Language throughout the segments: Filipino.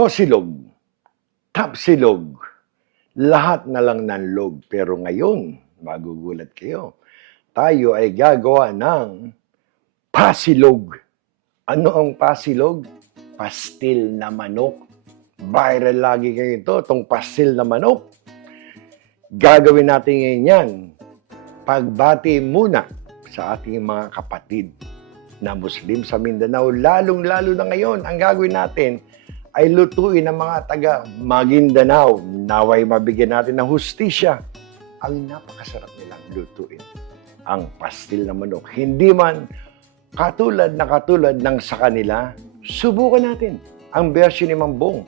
Tosilog, tapsilog, lahat na lang nanlog. Pero ngayon, magugulat kayo, tayo ay gagawa ng pasilog. Ano ang pasilog? Pastil na manok. Viral lagi kayo ito, itong pastil na manok. Gagawin natin ngayon yan. Pagbati muna sa ating mga kapatid na Muslim sa Mindanao. Lalong-lalo na ngayon, ang gagawin natin ay lutuin ng mga taga Maguindanao. Naway mabigyan natin ng hustisya. Ang napakasarap nilang lutuin, ang pastil na manok. Hindi man katulad ng sa kanila, subukan natin ang version ni Mang Bong.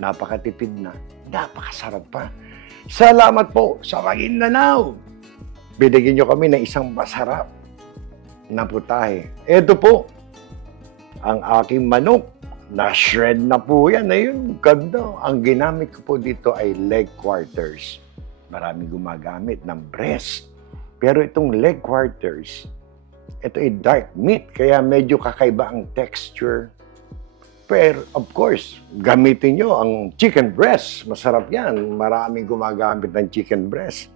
Napakatipid na, napakasarap pa. Salamat po sa Maguindanao. Binigyan nyo kami ng isang masarap na putahe. Ito po, ang aking manok. Na-shred na po yan. Ayun, ganda. Ang ginamit ko po dito ay leg quarters. Maraming gumagamit ng breast. Pero itong leg quarters, ito ay dark meat, kaya medyo kakaiba ang texture. Pero, of course, gamitin nyo ang chicken breast. Masarap yan. Maraming gumagamit ng chicken breast.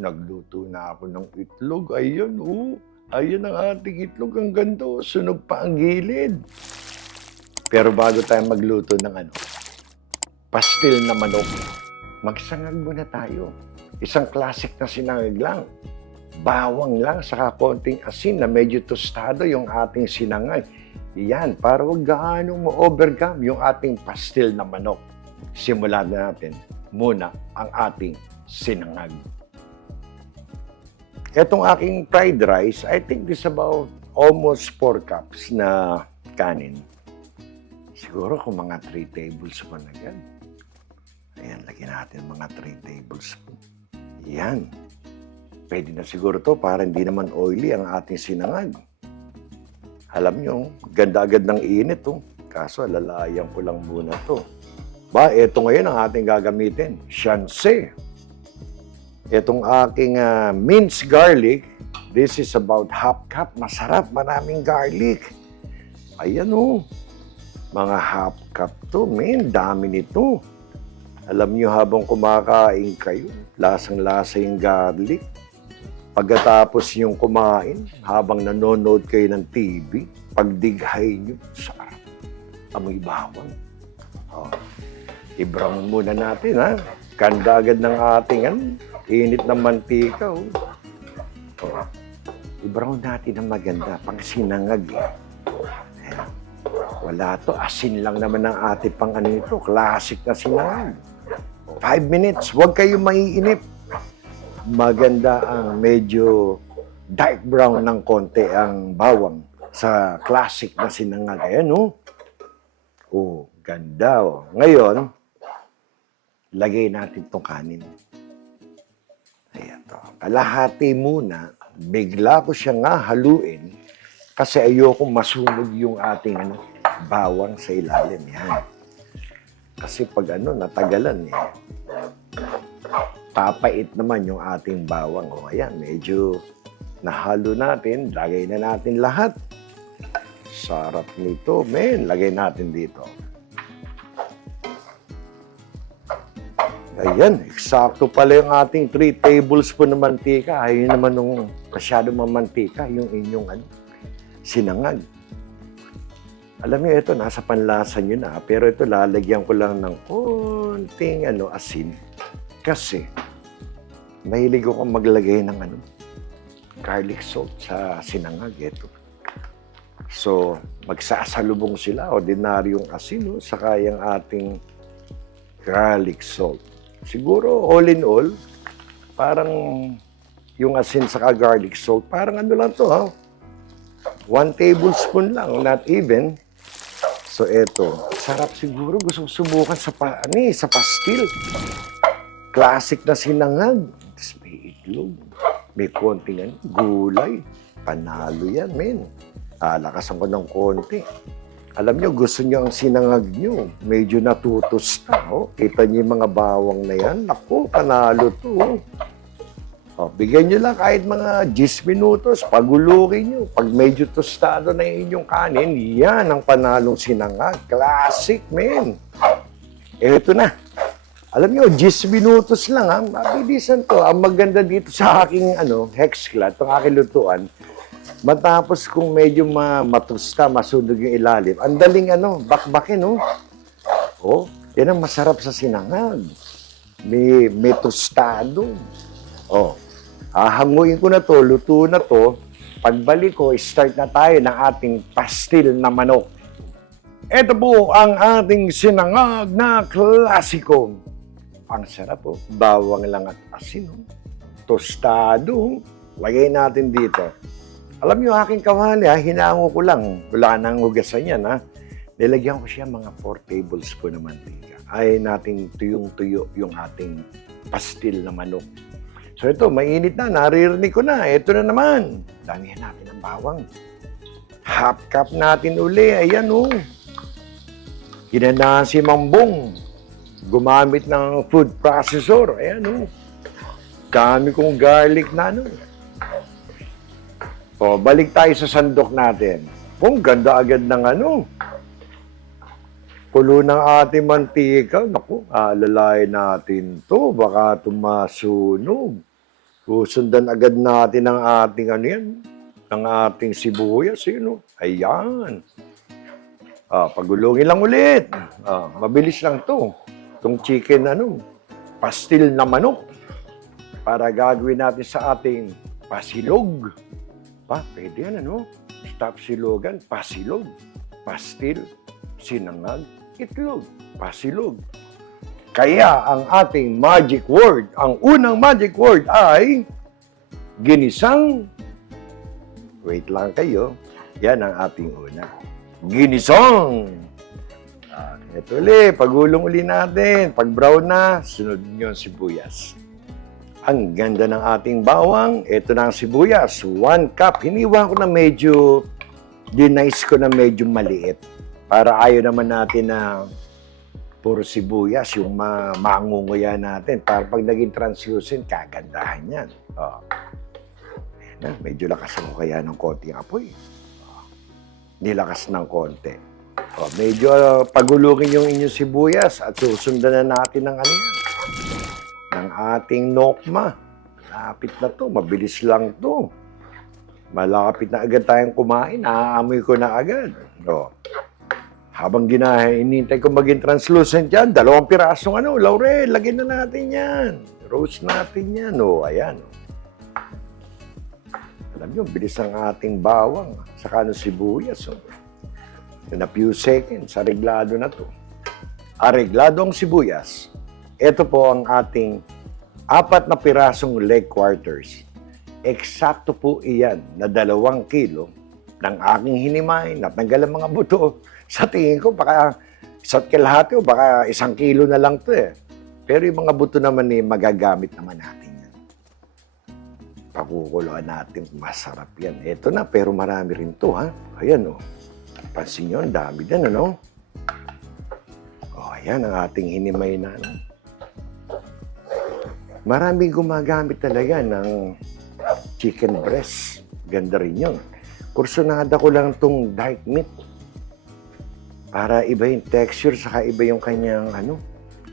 Nagluto na ako ng itlog. Ayun, ayun ang ating itlog. Ang ganda. Sunog pa ang gilid. Pero bago tayo magluto ng pastil na manok, magsangag muna tayo. Isang classic na sinangag lang. Bawang lang, saka konting asin na medyo tostado yung ating sinangag. Yan, para huwag gaano mo-overcome yung ating pastil na manok. Simulan na natin muna ang ating sinangag. Etong aking fried rice, I think this about almost 4 cups na kanin. Siguro kung mga 3 tablespoon agad. Ayan, lagyan natin mga 3 tablespoon. Yan. Pwede na siguro to para hindi naman oily ang ating sinangag. Alam nyo, ganda agad ng init to. Kaso lalayan ko lang muna to. Ito ngayon ang ating gagamitin. Shanse. Itong aking minced garlic, this is about half cup. Masarap, maraming garlic. Ayan mga half cup to, men. Dami nito. Alam nyo, habang kumakain kayo, lasang-lasa yung garlic. Pagkatapos yung kumain, habang nanonood kayo ng TV, pagdighay nyo, sarap. Amoy bawang. I-brown muna natin, ha? Kanda agad ng ating init ng mantika, I-brown natin ng maganda, pang sinangag, Ayan. Wala to, asin lang naman ang ating pang ito, classic na sinangag. 5 minutes, huwag kayo maiinip. Maganda ang medyo dark brown ng konti ang bawang sa classic na sinangag. Ayan, ganda, Ngayon, lagay natin itong kanin. Ayan to. Kalahati muna, bigla ko siya haluin kasi ayoko masunog yung ating bawang sa ilalim. Yan. Kasi pag natagalan papait naman yung ating bawang. Ayan, medyo nahalo natin. Lagay na natin lahat. Sarap nito, men. Lagay natin dito. Ayan, eksakto pala yung ating 3 tablespoon na mantika. Ayun naman nung masyado mamantika, yung inyong sinangag. Alam niyo, ito, nasa panlasa nyo na. Pero ito, lalagyan ko lang ng konting asin. Kasi, mahilig ako maglagay ng garlic salt sa sinangag. Ito. So, magsasalubong sila. Ordinaryong asin, saka yung ating garlic salt. Siguro, all in all, parang yung asin saka garlic salt, parang lang to, 1 tablespoon lang, not even. So, eto. Sarap siguro. Gusto subukan sa pastil. Classic na sinangag. Tapos may itlog. May konting gulay. Panalo yan, men. Lakasan ko ng konti. Alam nyo, gusto nyo ang sinangag nyo. Medyo natutusta. Kita nyo yung mga bawang na yan. Naku, panalo to. Bigyan nyo lang kahit mga 10 minutos, pagulukin nyo. Pag medyo tostado na yung inyong kanin, yan ang panalong sinangag. Classic, men. Eto na. Alam niyo, 10 minutos lang ha. Mabilisan to. Ang maganda dito sa aking hexclad, itong aking lutuan, matapos kung medyo matusta, masunog yung ilalim, ang daling bakbakin, no? Oh, yan ang masarap sa sinangag. May tostado. Oh, hahanguin ko na to, luto na to. Pagbalik ko, start na tayo ng ating pastil na manok. Ito po ang ating sinangag na klasiko. Ang sarap po. Bawang lang at asin. Tostado. Lagay natin dito. Alam niyo, aking kawali, hinango ko lang. Wala nang hugasan yan, ha. Nilagyan ko siya mga 4 tablespoon na mantika. Ay nating tuyong-tuyo yung ating pastil na manok. So ito, mainit na. Naririnig ko na. Ito na naman. Damihan natin ang bawang. Half cup natin uli. Ayan, Kinanahan si Mambong. Gumamit ng food processor. Ayan, Dami kong garlic na, O, balik tayo sa sandok natin. Kung ganda agad ng kulo ng ating mantika. Naku, alalayan natin to. Baka tumasunog. Susundan agad natin ang ating ang ating sibuyas. Ayan. Pagulungin lang ulit. Mabilis lang to. Itong chicken, pastil na manok. Para gagawin natin sa ating pasilog. Pwede yan, Stop silogan, pasilog. Pastil, sinangag, itlog, pasilog. Kaya ang ating magic word, ang unang magic word ay ginisang. Wait lang kayo. Yan ang ating una. Ginisang. Ito ulit, pagulong uli natin. Pag brown na, sunod nyo ang sibuyas. Ang ganda ng ating bawang. Ito na ang sibuyas. 1 cup. Hiniwa ko na medyo, dinice ko na medyo maliit. Para ayaw naman natin na puro sibuyas, yung mangunguya natin. Para pag naging translucent, kagandahan yan. Ayan na, medyo lakas ako kaya ng konting apoy. Nilakas ng konti. Medyo pagulungin yung inyong sibuyas at susundan na natin ng ng ating nokma. Malapit na to, mabilis lang to. Malapit na agad tayong kumain, naaamoy ko na agad. Habang hinihintay ko maging translucent yan, 2 pirasong laurel, lagyan na natin yan. Roast natin yan, ayan. Alam nyo, bilis ang ating bawang, saka sibuyas, In a few seconds, areglado na to. Areglado ang sibuyas. Ito po ang ating 4 na pirasong leg quarters. Eksakto po iyan na 2 kilo ng aking hinimay, natanggal ang mga buto. Sa tingin ko, baka 1 kalahati o baka 1 kilo na lang to Pero yung mga buto naman magagamit naman natin yan. Pakukuluan natin, masarap yan. Ito na, pero marami rin to, Ayan, Pansin nyo, ang dami din, Ayan ang ating hinimay na, Maraming gumagamit talaga ng chicken breast. Ganda rin yun. Kursunada ko lang tong dark meat. Para iba yung texture, saka iba yung kanyang,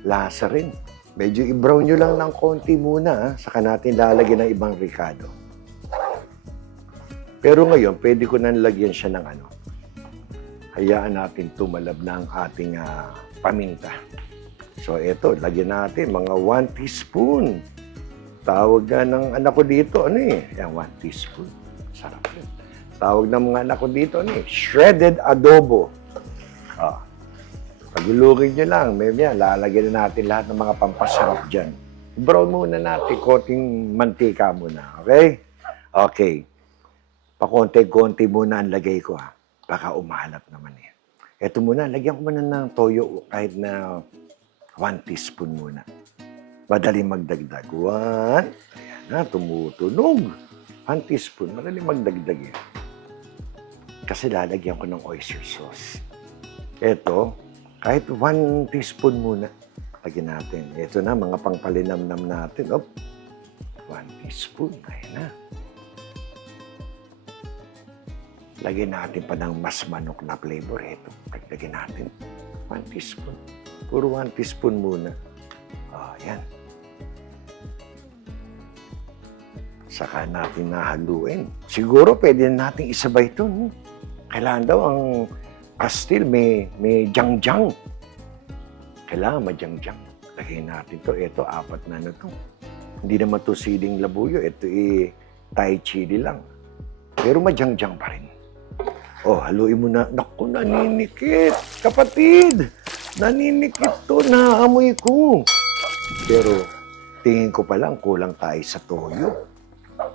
lasa rin. Medyo i-brown nyo lang ng konti muna, saka natin lalagyan ng ibang ricado. Pero ngayon, pwede ko nang lagyan siya ng hayaan natin tumalab na ang ating paminta. So, ito, lagyan natin mga 1 teaspoon. Tawag nga ng anak ko dito, Yan, 1 teaspoon. Sarap yun. Tawag ng mga anak ko dito, shredded adobo. Pagulugin nyo lang, lalagyan na natin lahat ng mga pampasarap dyan. Brown muna natin, konting mantika muna, okay? Okay. Pakonti-konti muna ang lagay ko, Baka umalat naman Ito muna, lagyan ko muna ng toyo kahit na 1 teaspoon muna. Madali magdagdag. 1. Ayan na, tumutunog. 1 teaspoon, madali magdagdag Kasi lalagyan ko ng oyster sauce. Ito, kahit 1 teaspoon muna, lagyan natin. Ito na, mga pangpalinamnam natin. 1 teaspoon, ayan na. Lagyan natin pa ng mas manok na flavor. Ito, lagyan natin. 1 teaspoon. Puro 1 teaspoon muna. Yan. Saka natin nahaluin. Siguro pwede natin isabay ito. Kailangan daw ang pastil may jang-jang. Kailangan majang-jang. Lagyan natin to. Ito, 4 na to. Hindi naman to siling labuyo. Ito Thai chili lang. Pero majang-jang pa rin. Haluin mo na. Naku, naninikit. Kapatid, naninikit to. Naamoy ko. Pero tingin ko pa lang kulang tayo sa toyo.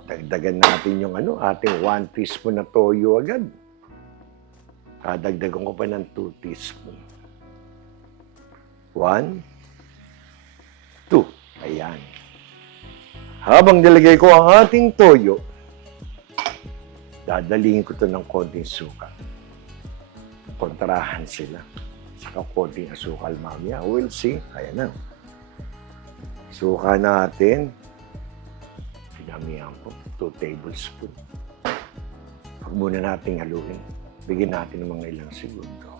Dagdagan natin yung ating 1 teaspoon na toyo agad. Dagdagan ko pa ng 2 teaspoon. 1, 2. Ayan. Habang nilagay ko ang ating toyo, dadalihin ko ito ng konting suka. Kontrahan sila. Saka konting asukal mamaya. We'll see. Ayan na. Suka natin. Pinamihan ko. 2 tablespoon. Huwag muna natin haluin. Bigyan natin ng mga ilang segundo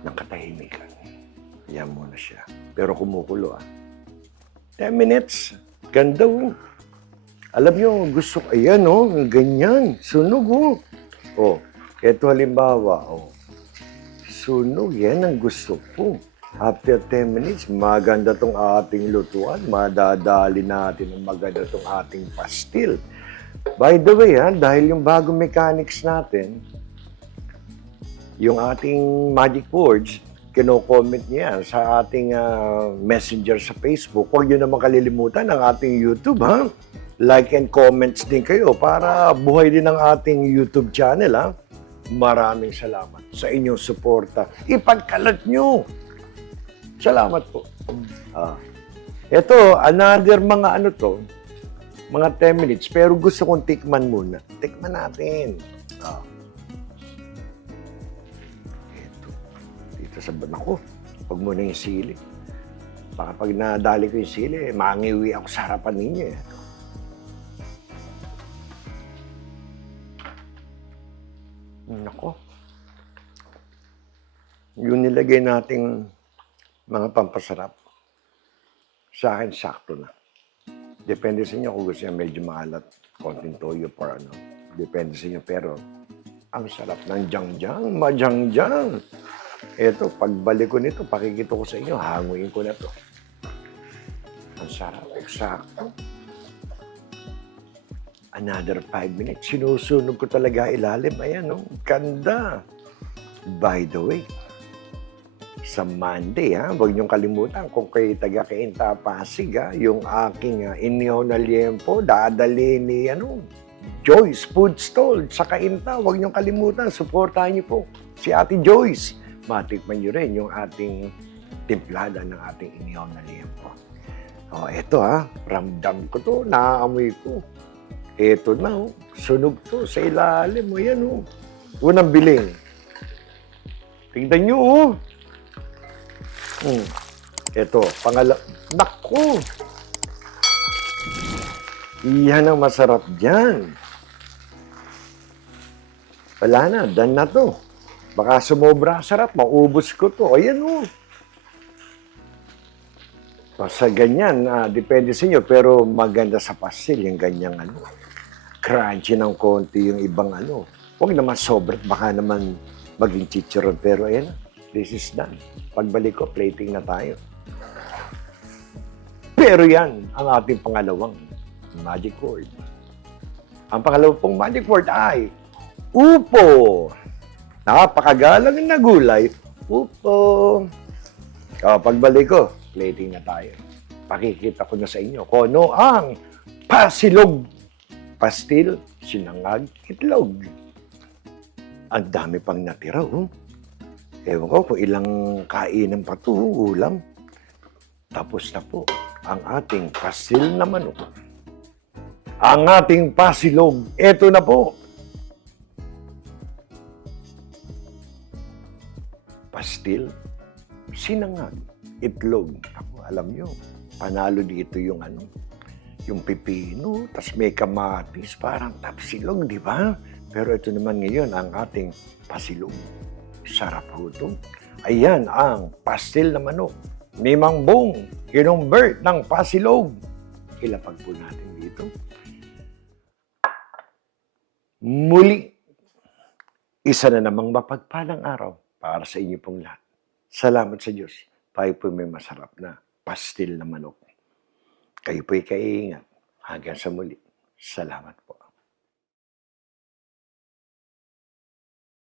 ng katahimikan. Ayan muna siya. Pero kumukulo 10 minutes. Ganda Alam nyo, gusto ko. Ayan ganyan. Sunog eto halimbawa Sunog. Yan ang gusto ko. After 10 minutes, maganda tong ating lutuan. Madadali natin ang maganda tong ating pastil. By the way, dahil yung bagong mechanics natin, yung ating magic words, kino-comment niya sa ating messenger sa Facebook. Huwag nyo naman kalilimutan ang ating YouTube, Like and comments din kayo para buhay din ang ating YouTube channel, Maraming salamat sa inyong suporta. Ipagkalat nyo. Salamat po. Ito, another mga mga 10 minutes, pero gusto kong tikman muna. Tikman natin. Ito. Dito sa banako. Huwag muna yung sili. Baka pag nadali ko yung sili, mangiwi ako sa harapan ninyo. Nako. Yung nilagay nating mga pampasarap, sa akin, sakto na. Depende sa inyo kung gusto niya medyo maalat, konting toyo or Depende sa inyo. Pero, ang sarap ng jang-jang, majang-jang. Ito, pagbalik ko nito, pakikita ko sa inyo, hanguin ko na to. Ang sarap, eksakto. Another 5 minutes. Sinusunog ko talaga ilalim. Ayan, ganda. By the way, sa Monday, huwag niyong kalimutan kung kayo taga-Cainta Pasig, yung aking inihaw na liempo, dadali ni Joyce Food Stall sa Cainta. Huwag niyong kalimutan, supportahan niyo po si Ate Joyce. Matikman niyo rin yung ating timplada ng ating inihaw na liempo. Eto ramdam ko to, naaamoy ko. Eto na, sunog to sa ilalim mo. Yan, unang biling. Tingnan nyo, Eto, Naku! Iyan ang masarap dyan. Wala na, done na to. Baka sumobra sarap, maubos ko to. Ayan, Sa ganyan, depende sa inyo, pero maganda sa pastil, yung ganyang crunchy ng konti yung ibang Huwag naman sobrat, baka naman maging chicharon. Pero ayan, this is done. Pagbalik ko, plating na tayo. Pero yan, ang ating pangalawang magic word. Ang pangalawang pong magic word ay upo. Napakagalang na gulay, upo. Pagbalik ko, plating na tayo. Pakikita ko na sa inyo kung ano ang pasilog. Pastil, sinangag, itlog. Ang dami pang natira, Ewan ko kung ilang kainan pa ito, ulam. Tapos na po ang ating pastil na manok. Ang ating pasilog, eto na po. Pastil, sinangag, itlog. Ako, alam nyo, panalo dito yung yung pipino, tas may kamatis, parang tapsilog, di ba? Pero ito naman ngayon ang ating pasilog. Sarap ho ito. Ayan ang pastil na manok. Ni Mang Bong, kinumbert ng pasilog. Ilapag po natin dito. Muli, isa na namang mapagpalang araw para sa inyo pong lahat. Salamat sa Diyos. Tayo po may masarap na pastil na manok. Kayo po'y kaiingat. Hanggang sa muli. Salamat po.